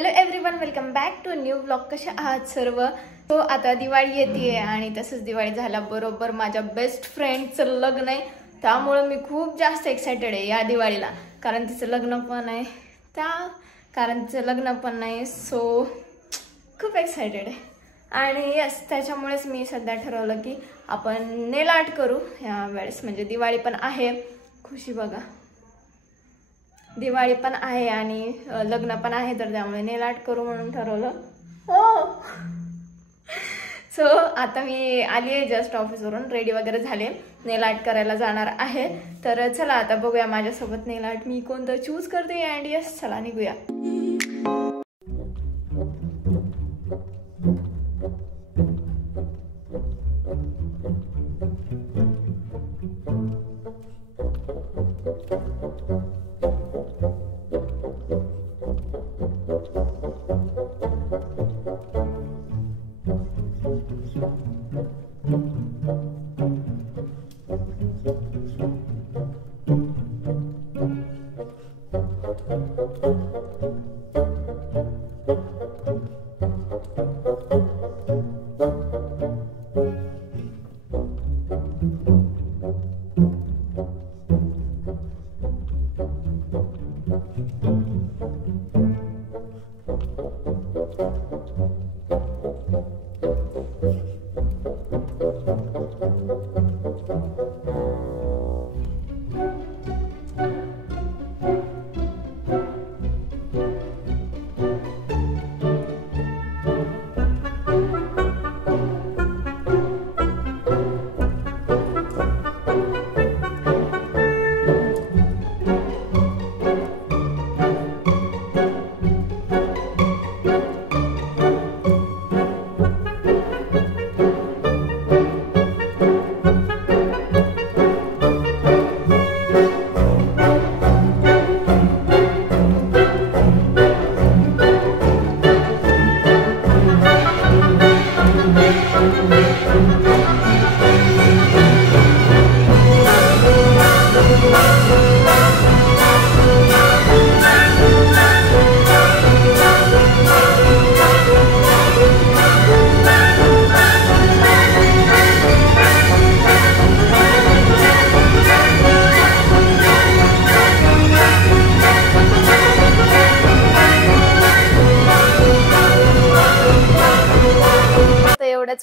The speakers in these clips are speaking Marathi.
Hello everyone, welcome back to new vlog. कशा आहात सर्व? तो आता दिवाळी येते आणि तसंच दिवाळी झाल्याबरोबर माझ्या बेस्ट फ्रेंडचं लग्न आहे. त्यामुळे मी खूप जास्त एक्साइटेड आहे या दिवाळीला, कारण तिचं लग्न पण आहे. सो खूप एक्साइटेड आहे. आणि यस, त्याच्यामुळेच मी सध्या ठरवलं की आपण नेल आर्ट करू या वेळेस. म्हणजे दिवाळी पण आहे, खुशी बघा, दिवाळी पण आहे आणि लग्न पण आहे, तर त्यामुळे नेल आर्ट करू म्हणून ठरवलं. हो. सो आता मी आली आहे जस्ट ऑफिसवरून, रेडी वगैरे झाले, नेल आर्ट करायला जाणार आहे. तर चला आता बघूया माझ्यासोबत नेल आर्ट मी कोणतं चूज करते. अँड यस, चला निघूया.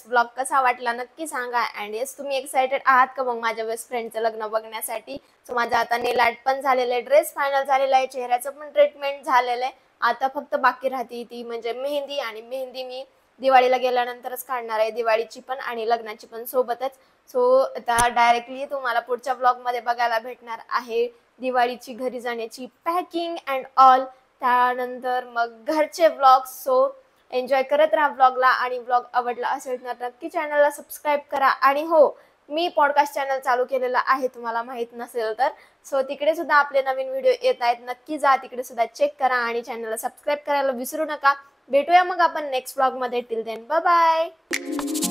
ब्लॉग कसा वाटला नक्की सांगा. अँड येस, तुम्ही एक्साइटेड आहात का मग माझ्या बेस्ट फ्रेंडचं लग्न बघण्यासाठी? सो माझं आता नेल आर्ट पण झालेलं आहे, ड्रेस फायनल झालेला आहे, चेहऱ्याचं पण ट्रीटमेंट झालेलं आहे. आता फक्त बाकी राहते ती म्हणजे मेहंदी. आणि मेहंदी मी दिवाळीला गेल्यानंतरच काढणार आहे, दिवाळीची पण आणि लग्नाची पण सोबतच. सो आता डायरेक्टली तुम्हाला पुढच्या ब्लॉग मध्ये बघायला भेटणार आहे दिवाळीची घरी जाण्याची पॅकिंग अँड ऑल. त्यानंतर मग घरचे ब्लॉग. सो एन्जॉय करत राहा ब्लॉगला. आणि ब्लॉग आवडला असेल तर नक्की चॅनलला सबस्क्राईब करा. आणि हो, मी पॉडकास्ट चॅनल चालू केलेला आहे, तुम्हाला माहित नसेल तर. सो तिकडे सुद्धा आपले नवीन व्हिडिओ येत आहेत, नक्की जा तिकडे सुद्धा चेक करा आणि चॅनलला सबस्क्राईब करायला विसरू नका. भेटूया मग आपण नेक्स्ट ब्लॉग मध्ये. Till then bye bye.